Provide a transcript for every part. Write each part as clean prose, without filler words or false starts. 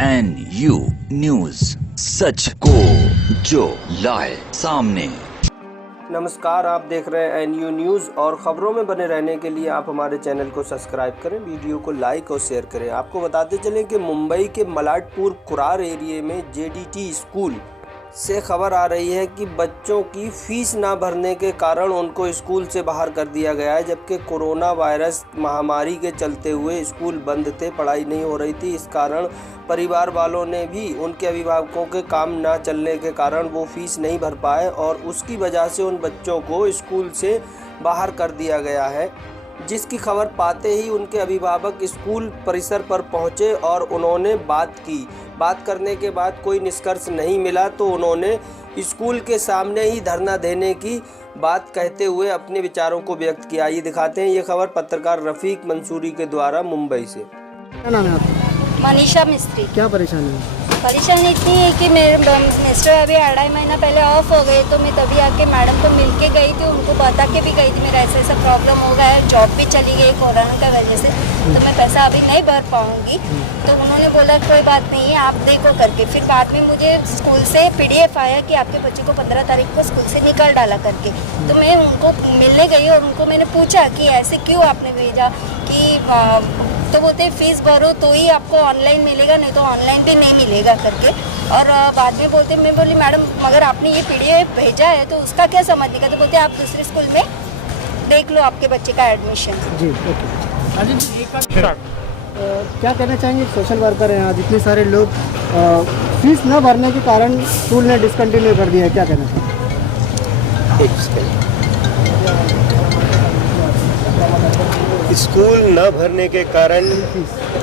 NU news, सच को जो लाए सामने। नमस्कार, आप देख रहे हैं NU न्यूज़ और ख़बरों में बने रहने के लिए आप हमारे चैनल को सब्सक्राइब करें, वीडियो को लाइक और शेयर करें। आपको बताते चलें कि मुंबई के मलाडपुर कुरार एरिया में JDT स्कूल से खबर आ रही है कि बच्चों की फ़ीस ना भरने के कारण उनको स्कूल से बाहर कर दिया गया है, जबकि कोरोना वायरस महामारी के चलते हुए स्कूल बंद थे, पढ़ाई नहीं हो रही थी। इस कारण परिवार वालों ने भी उनके अभिभावकों के काम ना चलने के कारण वो फ़ीस नहीं भर पाए और उसकी वजह से उन बच्चों को स्कूल से बाहर कर दिया गया है, जिसकी खबर पाते ही उनके अभिभावक स्कूल परिसर पर पहुंचे और उन्होंने बात करने के बाद कोई निष्कर्ष नहीं मिला तो उन्होंने स्कूल के सामने ही धरना देने की बात कहते हुए अपने विचारों को व्यक्त किया। ये दिखाते हैं ये खबर पत्रकार रफीक मंसूरी के द्वारा मुंबई से। क्या नाम है आपका? मनीषा मिस्त्री। क्या परेशानी है? परेशानी इतनी है कि मेरे मिस्टर अभी 2.5 महीना पहले ऑफ हो गए, तो मैं तभी आके मैडम को मिल के गई थी, उनको बता के भी गई थी मेरा ऐसा प्रॉब्लम हो गया है, जॉब भी चली गई कोरोना की वजह से, तो मैं पैसा अभी नहीं भर पाऊँगी। तो उन्होंने बोला कोई बात नहीं है, आप देखो करके। फिर बाद में मुझे स्कूल से PDF आया कि आपके बच्चे को 15 तारीख को स्कूल से निकाल डाला करके। तो मैं उनको मिलने गई और उनको मैंने पूछा कि ऐसे क्यों आपने भेजा, कि तो बोलते फ़ीस भरो तो ही आपको ऑनलाइन मिलेगा, नहीं तो ऑनलाइन भी नहीं मिलेगा करके। और बाद में बोलते, मैं बोली मैडम मगर आपने ये PDF भेजा है तो उसका क्या समझने का, तो बोलते आप दूसरे स्कूल में देख लो आपके बच्चे का एडमिशन। जी ओके। क्या कहना चाहेंगे? सोशल वर्कर हैं, आज इतने सारे लोग फीस न भरने के कारण स्कूल ने डिसकंटिन्यू कर दिया है, क्या कहना चाहेंगे? स्कूल न भरने के कारण,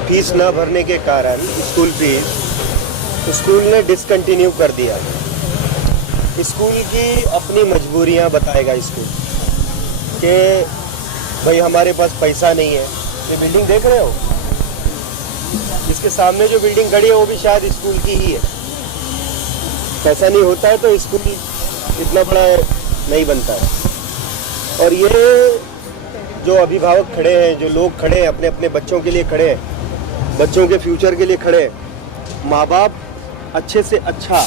फीस न भरने के कारण स्कूल फीस स्कूल ने डिसकंटिन्यू कर दिया। स्कूल की अपनी मजबूरियां बताएगा स्कूल कि भाई हमारे पास पैसा नहीं है। ये बिल्डिंग देख रहे हो, इसके सामने जो बिल्डिंग खड़ी है वो भी शायद स्कूल की ही है। पैसा नहीं होता है तो स्कूल इतना बड़ा नहीं बनता है। और ये जो अभिभावक खड़े हैं, जो लोग खड़े हैं, अपने अपने बच्चों के लिए खड़े हैं, बच्चों के फ्यूचर के लिए खड़े हैं, माँ बाप अच्छे से अच्छा,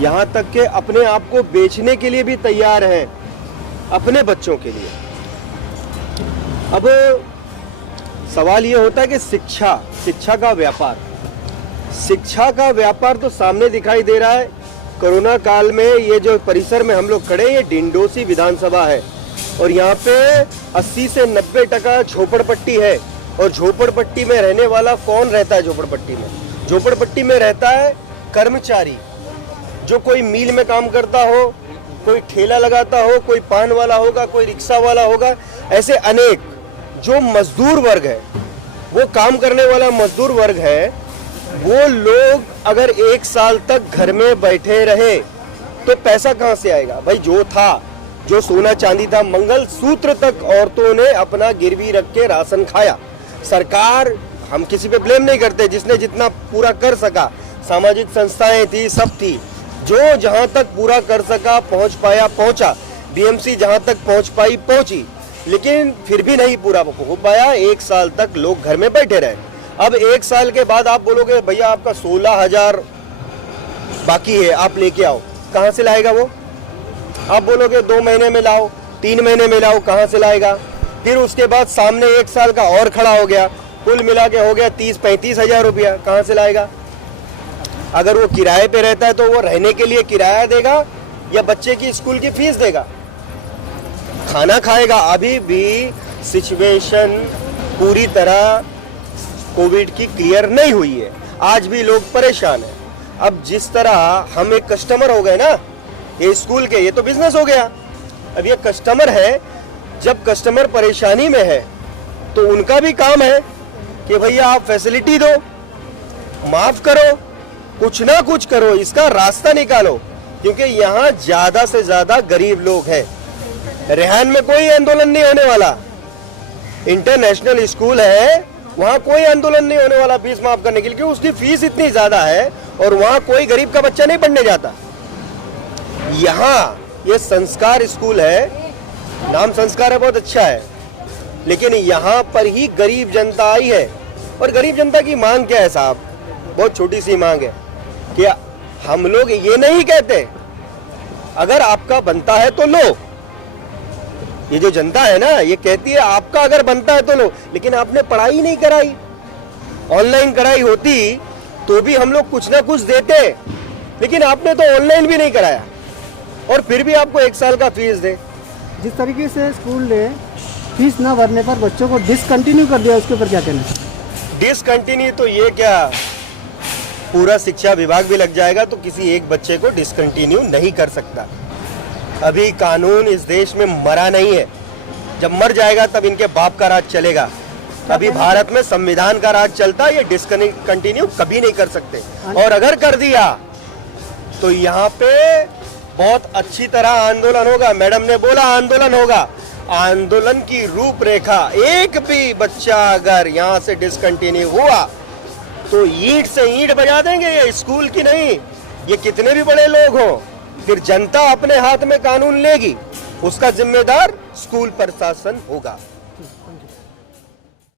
यहाँ तक के अपने आप को बेचने के लिए भी तैयार हैं अपने बच्चों के लिए। अब सवाल ये होता है कि शिक्षा का व्यापार तो सामने दिखाई दे रहा है। कोरोना काल में ये जो परिसर में हम लोग खड़े हैं, ये डिंडोसी विधानसभा है और यहाँ पे 80 से 90% झोपड़पट्टी है। और झोपड़पट्टी में रहने वाला कौन रहता है? झोपड़पट्टी में रहता है कर्मचारी, जो कोई मिल में काम करता हो, कोई ठेला लगाता हो, कोई पान वाला होगा, कोई रिक्शा वाला होगा, ऐसे अनेक जो मजदूर वर्ग है, वो काम करने वाला मजदूर वर्ग है। वो लोग अगर 1 साल तक घर में बैठे रहे तो पैसा कहाँ से आएगा? भाई जो सोना चांदी था, मंगलसूत्र तक औरतों ने अपना गिरवी रख के राशन खाया। सरकार, हम किसी पे ब्लेम नहीं करते, जिसने जितना पूरा कर सका, सामाजिक संस्थाएं थी, सब थी, जो जहां तक पूरा कर सका पहुंच पाया पहुंचा, BMC जहां तक पहुंच पाई पहुंची, लेकिन फिर भी नहीं पूरा हो पाया। 1 साल तक लोग घर में बैठे रहे। अब 1 साल के बाद आप बोलोगे भैया आपका 16,000 बाकी है, आप लेके आओ, कहां से लाएगा वो? आप बोलोगे 2 महीने में लाओ, 3 महीने में लाओ, कहां से लाएगा? फिर उसके बाद सामने 1 साल का और खड़ा हो गया, कुल मिला के हो गया 30-35 हजार रुपया, कहां से लाएगा? अगर वो किराए पे रहता है तो वो रहने के लिए किराया देगा या बच्चे की स्कूल की फीस देगा, खाना खाएगा? अभी भी सिचुएशन पूरी तरह कोविड की क्लियर नहीं हुई है, आज भी लोग परेशान हैं। अब जिस तरह हम एक कस्टमर हो गए ना, ये स्कूल के, ये तो बिजनेस हो गया, अब ये कस्टमर है। जब कस्टमर परेशानी में है तो उनका भी काम है कि भैया आप फैसिलिटी दो, माफ करो, कुछ ना कुछ करो, इसका रास्ता निकालो, क्योंकि यहाँ ज्यादा से ज्यादा गरीब लोग हैं। रेहान में कोई आंदोलन नहीं होने वाला, इंटरनेशनल स्कूल है, वहाँ कोई आंदोलन नहीं होने वाला फीस माफ करने के लिए, क्योंकि उसकी फीस इतनी ज्यादा है और वहाँ कोई गरीब का बच्चा नहीं पढ़ने जाता। यहाँ ये संस्कार स्कूल है, नाम संस्कार है, बहुत अच्छा है, लेकिन यहाँ पर ही गरीब जनता आई है। और गरीब जनता की मांग क्या है साहब? बहुत छोटी सी मांग है कि हम लोग ये नहीं कहते अगर आपका बनता है तो लो, ये जो जनता है ना ये कहती है आपका अगर बनता है तो लो, लेकिन आपने पढ़ाई नहीं कराई। ऑनलाइन कराई होती तो भी हम लोग कुछ ना कुछ देते, लेकिन आपने तो ऑनलाइन भी नहीं कराया और फिर भी आपको 1 साल का फीस दे। जिस तरीके से स्कूल ने फीस ना भरने पर बच्चों को डिसकंटिन्यू कर दिया, उसके ऊपर क्या कहना है? डिसकंटिन्यू तो ये क्या, पूरा शिक्षा विभाग भी लग जाएगा तो किसी एक बच्चे को डिसकंटिन्यू नहीं कर सकता। अभी कानून इस देश में मरा नहीं है, जब मर जाएगा तब इनके बाप का राज चलेगा। अभी भारत में संविधान का राज चलता, ये डिसकंटिन्यू कभी नहीं कर सकते। और अगर कर दिया तो यहाँ पे बहुत अच्छी तरह आंदोलन होगा। मैडम ने बोला आंदोलन होगा, आंदोलन की रूपरेखा, एक भी बच्चा अगर यहाँ से डिसकंटिन्यू हुआ तो ईंट से ईंट बजा देंगे, ये स्कूल की नहीं, ये कितने भी बड़े लोग हों, फिर जनता अपने हाथ में कानून लेगी, उसका जिम्मेदार स्कूल प्रशासन होगा।